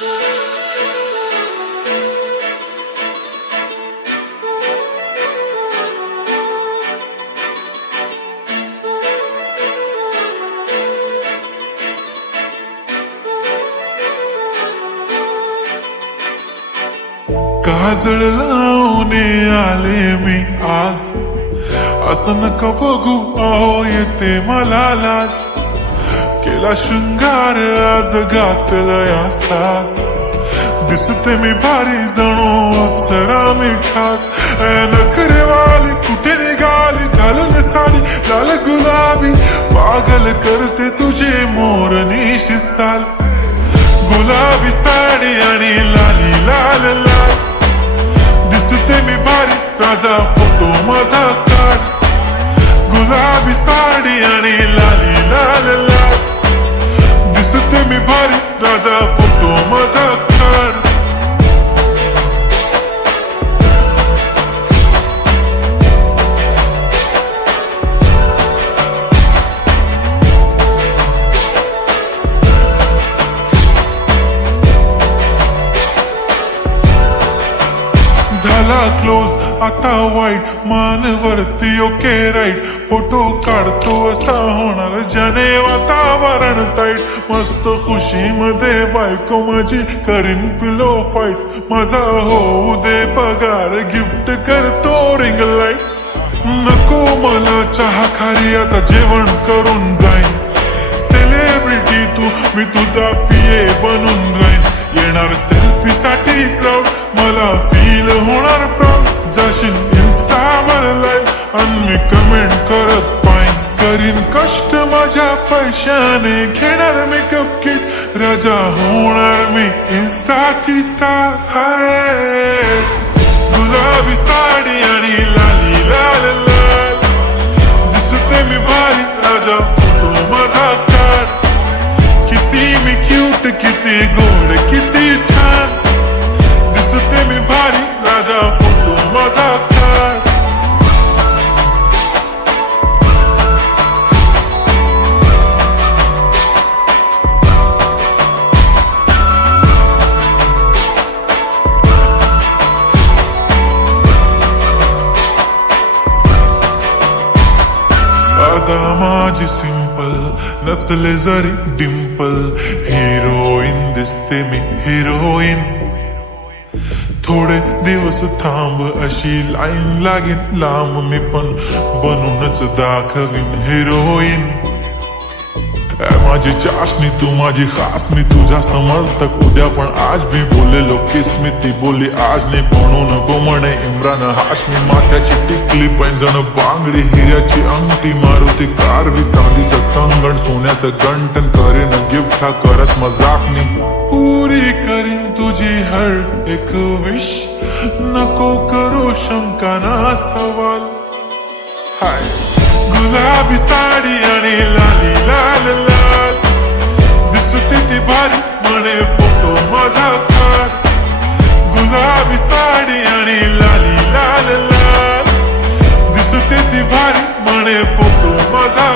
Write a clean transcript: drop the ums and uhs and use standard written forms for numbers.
काजळ लावून आले मी आज, असं नका बघू अहो येते मला लाज. केला शृंगार आज घातलाय असाच, दिसते मी भारी जणू अप्सरा मी खास. नखरेवाली कुठे निघाली घालून साडी लाल गुलाबी, पागल करते तुझे मोर निशित चाल. गुलाबी साडी आणि लाली लाल लाल, दिसते मी भारी राजा फोटो माझा काढ. गुलाबी साडी आणि लाली लाल लाल, दिसते मी भारी राजा फोटो माझा काढ. झाला क्लोज आता वाईट, मानवरती ओके राईट. फोटो काढतो असा होणार ज्याने वातावरण ताईट. मस्त खुशी मध्ये बायको माझी करीन पिलो फाईट. माझा होऊ दे पगार गिफ्ट करतो रिंग लाईट. नको मला चहा खारी आता जेवण करून जाईन. सेलिब्रिटी तू मी तुझा पिये बनून राहीन. येणार सेल्फी साठी क्राऊड मला फील होणार प्राऊड. जाशील इन्स्टावर लाईव्ह आणि मी कमेंट करत पाईन. करीन कष्ट माझ्या पैशाने घेणार मेकअप किट. राजा होणार मी इन्स्टाची स्टार. हाय गुलाबी साडी आणि लाली लाल लाल, दिसते मी भारी राजा फोटो माझा काढ. किती मी क्यूट किती गोड किती छान, दिसते मी भारी राजा फोटो माझा काढ. आता माझी सिंपल नसले जरी डिंपल, हिरोईन दिसते मी हिरोईन. थोडे दिवस थांब अशी लाईन लागेल लांब, मी पण बनूनच दाखवीन हिरोईन. माझी चाशनी तू माझी खास, मी तुझा समर्थक उद्या पण आज भी बोलेलो किस मी. ती बोली आज नाही म्हणून नको म्हणे इम्रान हाशमी. माथ्याची टिकली पैंजण बांगडी हिऱ्याची अंगठी, मारुती कारवी चांदीचं कंगण सोन्याचं गंटन. करेन गिफ्ट हा करत मजाकनी, पुरी करीन तुझी हर एक विश. नको करू शंका ना सवाल. हाय गुलाबी साडी आणि लाली लाल लाल, दिसते ती भारी म्हणे फोटो माझा काढ. गुलाबी साडी आणि लाली लाल लाल, दिसते ती भारी म्हणे फोटो माझा.